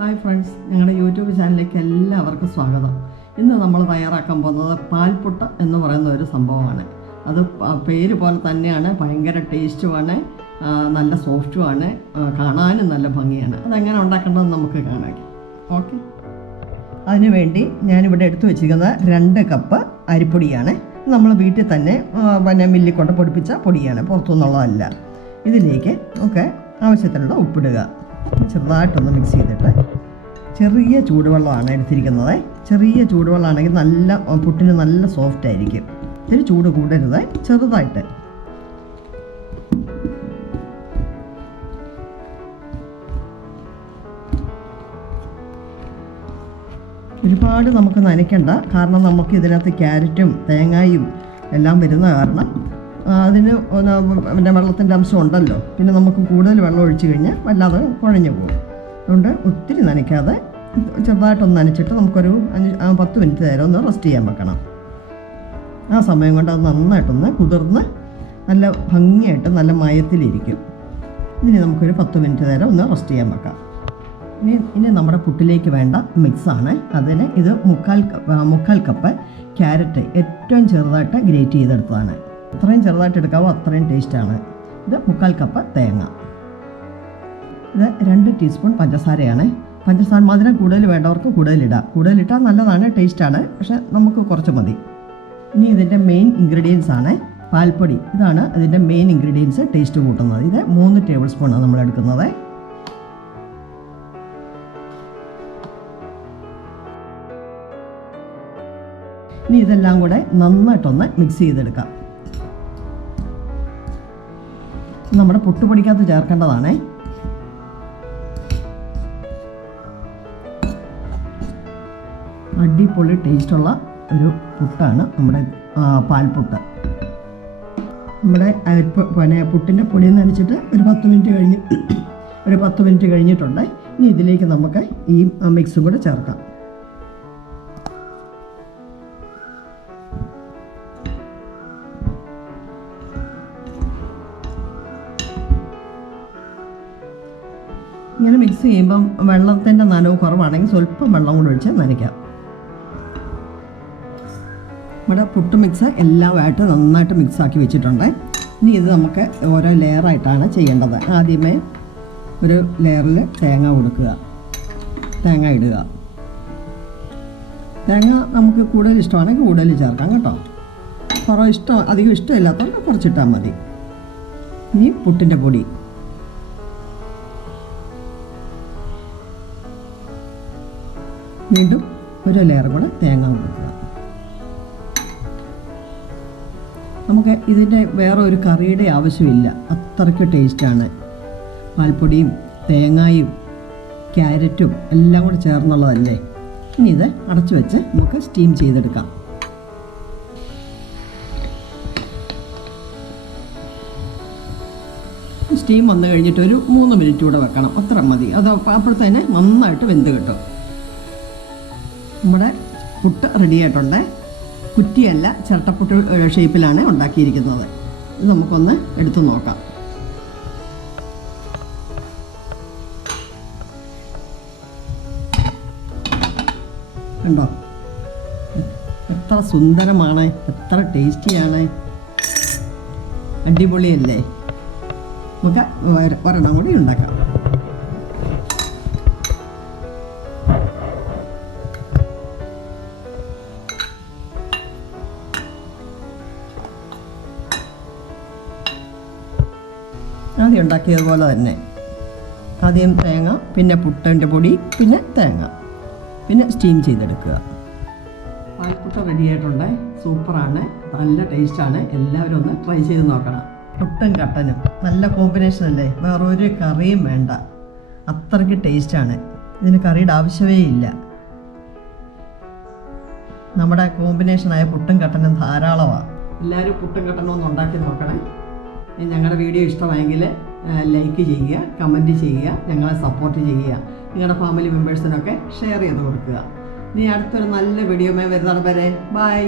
Hi friends ഞങ്ങളുടെ YouTube ചാനലിലേക്ക് എല്ലാവർക്കും സ്വാഗതം. ഇന്ന് നമ്മൾ തയ്യാറാക്കാൻ പോകുന്നത് പാൽപ്പുട്ട എന്ന് പറയുന്ന ഒരു സംഭവമാണ്. അത് പേര് പോലെ തന്നെയാണ് ഭയങ്കര ടേസ്റ്റുമാണ് നല്ല സോഫ്റ്റുമാണ് കാണാനും നല്ല ഭംഗിയാണ്. അതെങ്ങനെ ഉണ്ടാക്കേണ്ടതെന്ന് നമുക്ക് കാണാം. ഓക്കെ. അതിനുവേണ്ടി ഞാനിവിടെ എടുത്തു വെച്ചിരിക്കുന്ന രണ്ട് കപ്പ് അരിപ്പൊടിയാണ്. നമ്മൾ വീട്ടിൽ തന്നെ പിന്നെ മില്ലിൽ കൊണ്ട് പൊടിപ്പിച്ച പൊടിയാണ് പുറത്തുനിന്നുള്ളതല്ല. ഇതിലേക്ക് ഒക്കെ ആവശ്യത്തിനുള്ള ഉപ്പിടുക. ചെറുതായിട്ടൊന്ന് മിക്സ് ചെയ്തിട്ട്. ചെറിയ ചൂടുവെള്ളമാണ് എടുത്തിരിക്കുന്നത്. ചെറിയ ചൂടുവെള്ളമാണെങ്കിൽ നല്ല പുട്ടിന് നല്ല സോഫ്റ്റ് ആയിരിക്കും. ഇത്തിരി ചൂട് കൂടരുത്. ചെറുതായിട്ട്. ഒരുപാട് നമുക്ക് നനയ്ക്കണ്ട. കാരണം നമുക്ക് ഇതിനകത്ത് ക്യാരറ്റും തേങ്ങായും എല്ലാം വരുന്ന കാരണം അതിന് പിന്നെ വെള്ളത്തിന്റെ അംശം ഉണ്ടല്ലോ പിന്നെ നമുക്ക് കൂടുതൽ വെള്ളം ഒഴിച്ചു കഴിഞ്ഞാൽ വല്ലാതെ കുഴഞ്ഞു പോകും. അതുകൊണ്ട് ഒത്തിരി നനയ്ക്കാതെ ചെറുതായിട്ടൊന്ന് നനച്ചിട്ട് നമുക്കൊരു അഞ്ച് പത്ത് മിനിറ്റ് നേരം ഒന്ന് റെസ്റ്റ് ചെയ്യാൻ വെക്കണം. ആ സമയം കൊണ്ട് അത് നന്നായിട്ടൊന്ന് കുതിർന്ന് നല്ല ഭംഗിയായിട്ട് നല്ല മയത്തിലിരിക്കും. ഇനി നമുക്കൊരു പത്ത് മിനിറ്റ് നേരം ഒന്ന് റെസ്റ്റ് ചെയ്യാൻ വെക്കാം. ഇനി ഇനി നമ്മുടെ പുട്ടിലേക്ക് വേണ്ട മിക്സാണ്. അതിന് ഇത് മുക്കാൽ മുക്കാൽ കപ്പ് ക്യാരറ്റ് ഏറ്റവും ചെറുതായിട്ട് ഗ്രേറ്റ് ചെയ്തെടുത്തതാണ്. അത്രയും ചെറുതായിട്ട് എടുക്കാവോ? അത്രയും ടേസ്റ്റാണ് ഇത് മുക്കാൽ കപ്പ് തേങ്ങ. ഇത് രണ്ട് ടീസ്പൂൺ പഞ്ചസാരയാണ്. പഞ്ചസാര മധുരം കൂടുതൽ വേണ്ടവർക്ക് കൂടുതലിടാം കൂടുതലിട്ടാൽ നല്ലതാണ് ടേസ്റ്റാണ് പക്ഷെ നമുക്ക് കുറച്ച് മതി. ഇനി ഇതിന്റെ മെയിൻ ഇൻഗ്രീഡിയൻസ് ആണ് പാൽപ്പൊടി. ഇതാണ് ഇതിന്റെ മെയിൻ ഇൻഗ്രീഡിയൻസ് ടേസ്റ്റ് കൂട്ടുന്നത്. ഇത് മൂന്ന് ടേബിൾ സ്പൂണാണ് നമ്മൾ എടുക്കുന്നത്. ഇനി ഇതെല്ലാം കൂടെ നന്നായിട്ടൊന്ന് മിക്സ് ചെയ്തെടുക്കാം. നമ്മുടെ പൊട്ടുപൊടിക്കകത്ത് ചേർക്കേണ്ടതാണേ. അടിപൊളി ടേസ്റ്റുള്ള ഒരു പുട്ടാണ് നമ്മുടെ പാൽപുട്ട്. നമ്മുടെ പിന്നെ പുട്ടിന്റെ പൊടി നനച്ചിട്ട് ഒരു പത്ത് മിനിറ്റ് കഴിഞ്ഞ് ഒരു പത്ത് മിനിറ്റ് കഴിഞ്ഞിട്ടുണ്ട്. ഇനി ഇതിലേക്ക് നമുക്ക് ഈ മിക്സും കൂടെ ചേർക്കാം. ഇങ്ങനെ മിക്സ് ചെയ്യുമ്പം വെള്ളത്തിന്റെ നനവ് കുറവാണെങ്കിൽ സ്വല്പം വെള്ളം കൂടെ ഒഴിച്ച് നനയ്ക്കാം. നമ്മുടെ പുട്ട് മിക്സ് എല്ലാമായിട്ട് നന്നായിട്ട് മിക്സാക്കി വെച്ചിട്ടുണ്ട്. ഇനി ഇത് നമുക്ക് ഓരോ ലെയറായിട്ടാണ് ചെയ്യേണ്ടത്. ആദ്യമേ ഒരു ലെയറിൽ തേങ്ങ കൊടുക്കുക. തേങ്ങ ഇടുക. തേങ്ങ നമുക്ക് കൂടുതൽ ഇഷ്ടമാണെങ്കിൽ കൂടുതൽ ചേർക്കാം കേട്ടോ. കുറവ് ഇഷ്ടം അധികം ഇഷ്ടമില്ലാത്തവർക്ക് കുറച്ചിട്ടാൽ മതി. ഇനി പുട്ടിന്റെ പൊടി. വീണ്ടും ഒരു ലെയർ കൂടെ തേങ്ങ കൊടുക്കുക നമുക്ക് ഇതിന്റെ വേറെ ഒരു കറിയുടെ ആവശ്യമില്ല. അത്രയ്ക്ക് ടേസ്റ്റാണ് പാൽപ്പൊടിയും തേങ്ങായും ക്യാരറ്റും എല്ലാം കൂടെ ചേർന്നുള്ളതല്ലേ? ഇനി ഇത് അടച്ചു വെച്ച് നമുക്ക് സ്റ്റീം ചെയ്തെടുക്കാം. സ്റ്റീം വന്നു കഴിഞ്ഞിട്ട് ഒരു മൂന്ന് മിനിറ്റ് കൂടെ വെക്കണം. അത്ര മതി. അത് അപ്പോഴത്തേനെ നന്നായിട്ട് വെന്ത് കിട്ടും. നമ്മുടെ പുട്ട് റെഡി ആയിട്ടുണ്ട്. കുറ്റിയല്ല ചിരട്ടപ്പുട്ട് ഷേപ്പിലാണ് ഉണ്ടാക്കിയിരിക്കുന്നത്. ഇത് നമുക്കൊന്ന് എടുത്തു നോക്കാം. കണ്ടോ? എത്ര സുന്ദരമാണ് എത്ര ടേസ്റ്റിയാണ്. അടിപൊളിയല്ലേ? നമുക്ക് ഒര- ഒരെണ്ണം കൂടി ഉണ്ടാക്കാം. ആദ്യം ഉണ്ടാക്കിയതുപോലെ തന്നെ. ആദ്യം തേങ്ങ പിന്നെ പുട്ടന്റെ പൊടി പിന്നെ തേങ്ങ. പിന്നെ സ്റ്റീം ചെയ്തെടുക്കുക. പാൽപ്പുട്ട റെഡി ആയിട്ടുണ്ട്. സൂപ്പറാണ് നല്ല ടേസ്റ്റാണ് എല്ലാവരും ഒന്ന് ട്രൈ ചെയ്ത് നോക്കണം. പുട്ടും കട്ടനും. നല്ല കോമ്പിനേഷൻ അല്ലേ? വേറൊരു കറിയും വേണ്ട. അത്രയ്ക്ക് ടേസ്റ്റാണ് ഇതിന് കറിയുടെ ആവശ്യമേ ഇല്ല. നമ്മുടെ കോമ്പിനേഷനായ പുട്ടും കട്ടനും ധാരാളമാണ് എല്ലാവരും പുട്ടും കട്ടനും ഒന്ന് ഉണ്ടാക്കി നോക്കണേ. ഞങ്ങളുടെ വീഡിയോ ഇഷ്ടമായെങ്കിൽ ലൈക്ക് ചെയ്യുക കമന്റ് ചെയ്യുക ഞങ്ങളെ സപ്പോർട്ട് ചെയ്യുക. നിങ്ങളുടെ ഫാമിലി മെമ്പേഴ്സിനൊക്കെ ഷെയർ ചെയ്ത് കൊടുക്കുക. ഇനി അടുത്തൊരു നല്ല വീഡിയോമേ വരുന്നവരെ ബൈ